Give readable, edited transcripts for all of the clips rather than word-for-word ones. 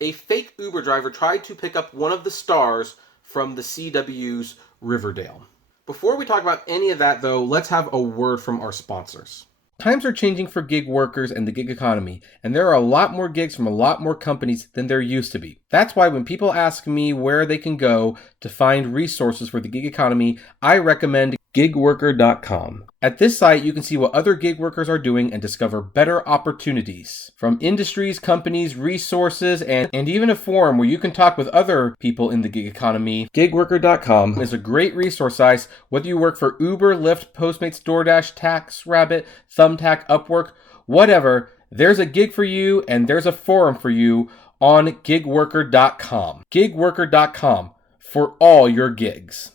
A fake Uber driver tried to pick up one of the stars from the CW's Riverdale. Before we talk about any of that, though, let's have a word from our sponsors. Times are changing for gig workers and the gig economy, and there are a lot more gigs from a lot more companies than there used to be. That's why when people ask me where they can go to find resources for the gig economy, I recommend gigworker.com. At this site, you can see what other gig workers are doing and discover better opportunities from industries, companies, resources, and even a forum where you can talk with other people in the gig economy. Gigworker.com is a great resource site whether you work for Uber, Lyft, Postmates, DoorDash, TaxRabbit, Thumbtack, Upwork, whatever. There's a gig for you and there's a forum for you on gigworker.com. Gigworker.com for all your gigs.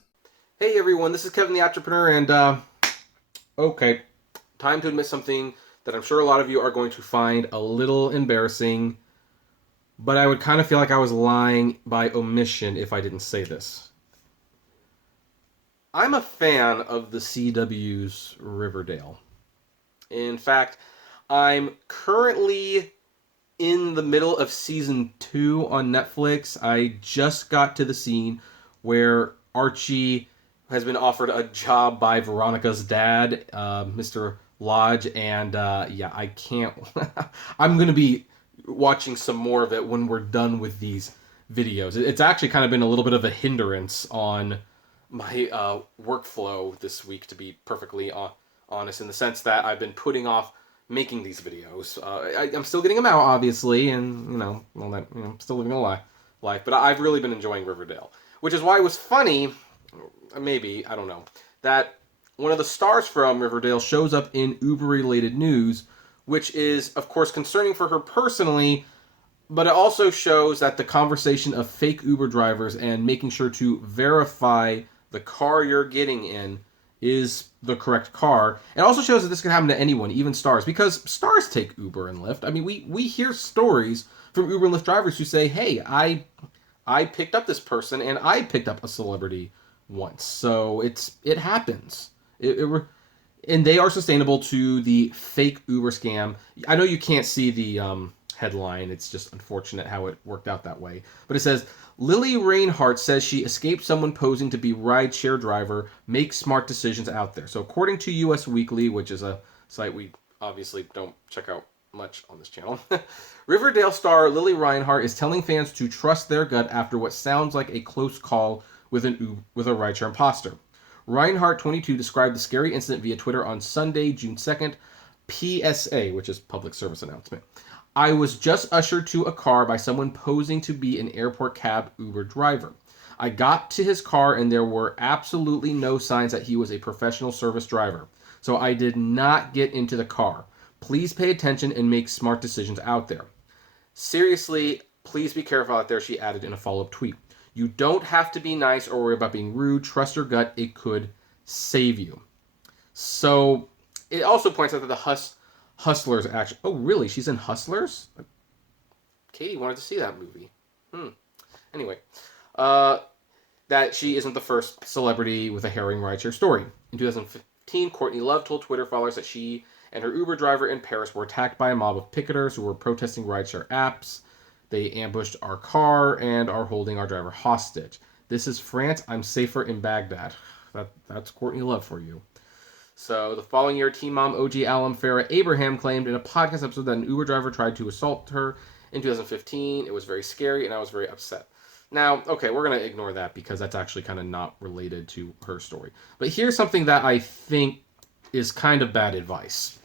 Hey everyone, this is Kevin the Apptrepreneur, and okay, time to admit something that I'm sure a lot of you are going to find a little embarrassing, but I would kind of feel like I was lying by omission if I didn't say this. I'm a fan of the CW's Riverdale. In fact, I'm currently in the middle of season 2 on Netflix. I just got to the scene where Archie has been offered a job by Veronica's dad, Mr. Lodge, and I can't. I'm going to be watching some more of it when we're done with these videos. It's actually kind of been a little bit of a hindrance on my workflow this week, to be perfectly honest, in the sense that I've been putting off making these videos. I'm still getting them out, obviously, and all that. I'm still living a life, but I've really been enjoying Riverdale, which is why it was funny. Maybe, I don't know, that one of the stars from Riverdale shows up in Uber-related news, which is, of course, concerning for her personally, but it also shows that the conversation of fake Uber drivers and making sure to verify the car you're getting in is the correct car. It also shows that this can happen to anyone, even stars, because stars take Uber and Lyft. I mean, we hear stories from Uber and Lyft drivers who say, hey, I picked up this person and I picked up a celebrity once. So it happens. And they are sustainable to the fake Uber scam. I know you can't see the headline. It's just unfortunate how it worked out that way. But it says, Lily Reinhart says she escaped someone posing to be rideshare driver. Make smart decisions out there. So according to US Weekly, which is a site we obviously don't check out much on this channel, Riverdale star Lily Reinhart is telling fans to trust their gut after what sounds like a close call with a rideshare imposter. Reinhart, 22, described the scary incident via Twitter on Sunday, June 2nd. PSA, which is public service announcement. I was just ushered to a car by someone posing to be an airport cab Uber driver. I got to his car and there were absolutely no signs that he was a professional service driver. So I did not get into the car. Please pay attention and make smart decisions out there. Seriously, please be careful out there, she added in a follow-up tweet. You don't have to be nice or worry about being rude. Trust your gut. It could save you. So it also points out that the Hustlers actually... Oh, really? She's in Hustlers? Katie wanted to see that movie. Anyway. That she isn't the first celebrity with a harrowing rideshare story. In 2015, Courtney Love told Twitter followers that she and her Uber driver in Paris were attacked by a mob of picketers who were protesting rideshare apps. They ambushed our car and are holding our driver hostage. This is France. I'm safer in Baghdad. That's Courtney Love for you. So the following year, Teen Mom OG alum Farrah Abraham claimed in a podcast episode that an Uber driver tried to assault her in 2015. It was very scary and I was very upset. Now, okay, we're going to ignore that because that's actually kind of not related to her story. But here's something that I think is kind of bad advice.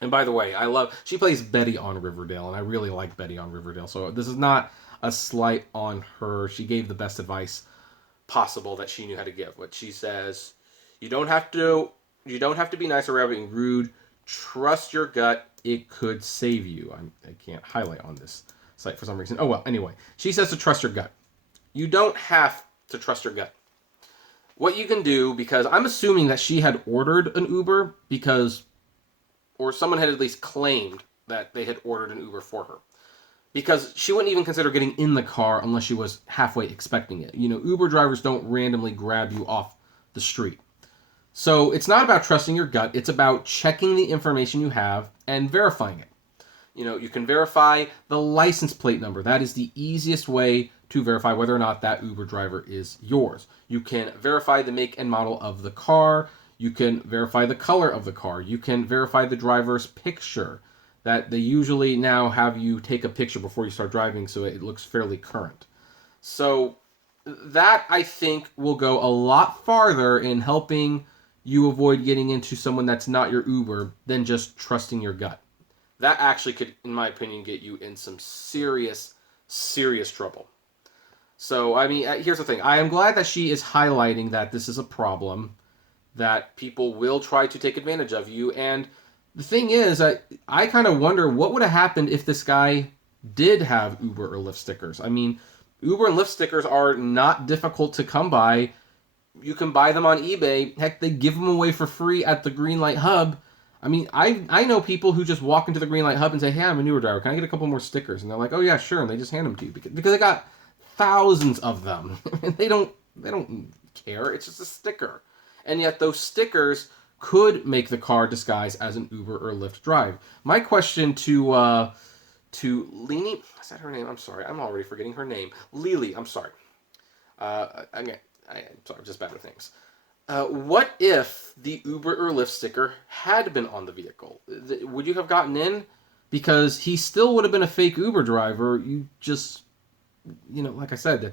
And by the way, she plays Betty on Riverdale, and I really like Betty on Riverdale. So this is not a slight on her. She gave the best advice possible that she knew how to give. But she says, you don't have to be nice or being rude. Trust your gut. It could save you. I can't highlight on this site for some reason. Oh, well, anyway. She says to trust your gut. You don't have to trust your gut. What you can do, because I'm assuming that she had ordered an Uber or someone had at least claimed that they had ordered an Uber for her. Because she wouldn't even consider getting in the car unless she was halfway expecting it. Uber drivers don't randomly grab you off the street. So it's not about trusting your gut. It's about checking the information you have and verifying it. You can verify the license plate number. That is the easiest way to verify whether or not that Uber driver is yours. You can verify the make and model of the car. You can verify the color of the car. You can verify the driver's picture. That they usually now have you take a picture before you start driving so it looks fairly current. So that, I think, will go a lot farther in helping you avoid getting into someone that's not your Uber than just trusting your gut. That actually could, in my opinion, get you in some serious, serious trouble. So, I mean, here's the thing. I am glad that she is highlighting that this is a problem, that people will try to take advantage of you. And the thing is, I kind of wonder what would have happened if this guy did have Uber or Lyft stickers. I mean, Uber and Lyft stickers are not difficult to come by. You can buy them on eBay. Heck, they give them away for free at the Greenlight Hub. I mean, I know people who just walk into the Greenlight Hub and say, hey, I'm a Uber driver. Can I get a couple more stickers? And they're like, oh, yeah, sure. And they just hand them to you because they got thousands of them. And they don't care. It's just a sticker. And yet those stickers could make the car disguise as an Uber or Lyft drive. My question to Lini, is that her name? I'm sorry. I'm already forgetting her name. Lily, I'm sorry. I'm sorry, I'm just bad with names. What if the Uber or Lyft sticker had been on the vehicle? Would you have gotten in? Because he still would have been a fake Uber driver. You just, like I said,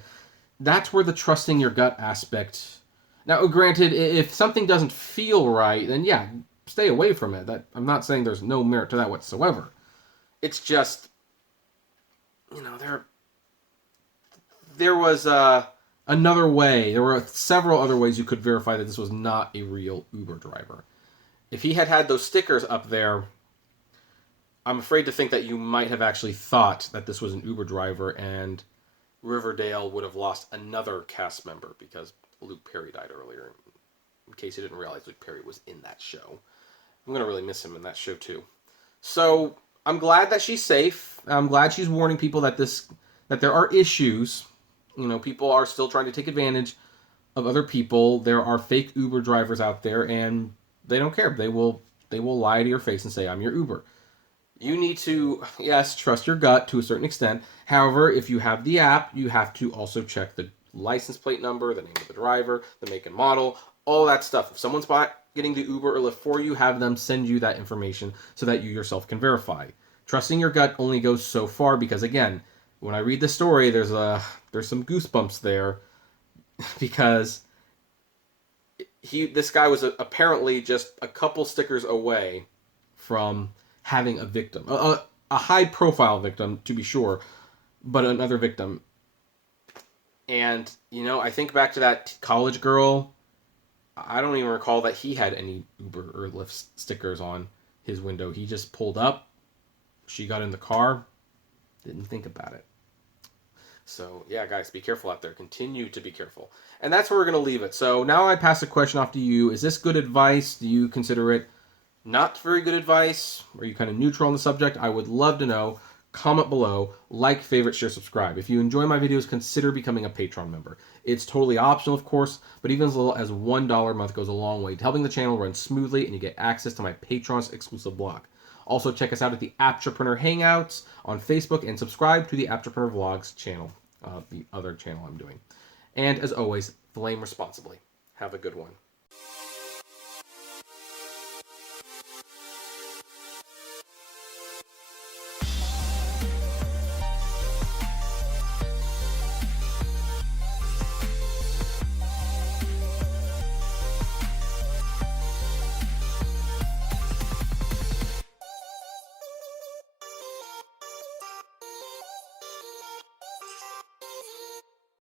that's where the trusting your gut aspect. Now, granted, if something doesn't feel right, then yeah, stay away from it. I'm not saying there's no merit to that whatsoever. It's just, there was another way. There were several other ways you could verify that this was not a real Uber driver. If he had those stickers up there, I'm afraid to think that you might have actually thought that this was an Uber driver, and Riverdale would have lost another cast member because Luke Perry died earlier. In case you didn't realize, Luke Perry was in that show. I'm going to really miss him in that show too. So I'm glad that she's safe. I'm glad she's warning people that there are issues. People are still trying to take advantage of other people. There are fake Uber drivers out there, and they don't care. They will lie to your face and say, I'm your Uber. You need to, yes, trust your gut to a certain extent. However, if you have the app, you have to also check the license plate number, the name of the driver, the make and model, all that stuff. If someone's getting the Uber or Lyft for you, have them send you that information so that you yourself can verify. Trusting your gut only goes so far because, again, when I read the story, there's some goosebumps there because this guy was apparently just a couple stickers away from having a victim, a high-profile victim to be sure, but another victim. And I think back to that college girl. I don't even recall that he had any Uber or Lyft stickers on his window. He just pulled up. She got in the car. Didn't think about it. So, yeah, guys, be careful out there. Continue to be careful. And that's where we're going to leave it. So now I pass the question off to you. Is this good advice? Do you consider it not very good advice? Are you kind of neutral on the subject? I would love to know. Comment below. Like, favorite, share, subscribe. If you enjoy my videos, consider becoming a Patreon member. It's totally optional, of course, but even as little as $1 a month goes a long way to helping the channel run smoothly, and you get access to my Patreon's exclusive blog. Also, check us out at the Apptrepreneur Hangouts on Facebook and subscribe to the Apptrepreneur Vlogs channel, the other channel I'm doing. And as always, flame responsibly. Have a good one.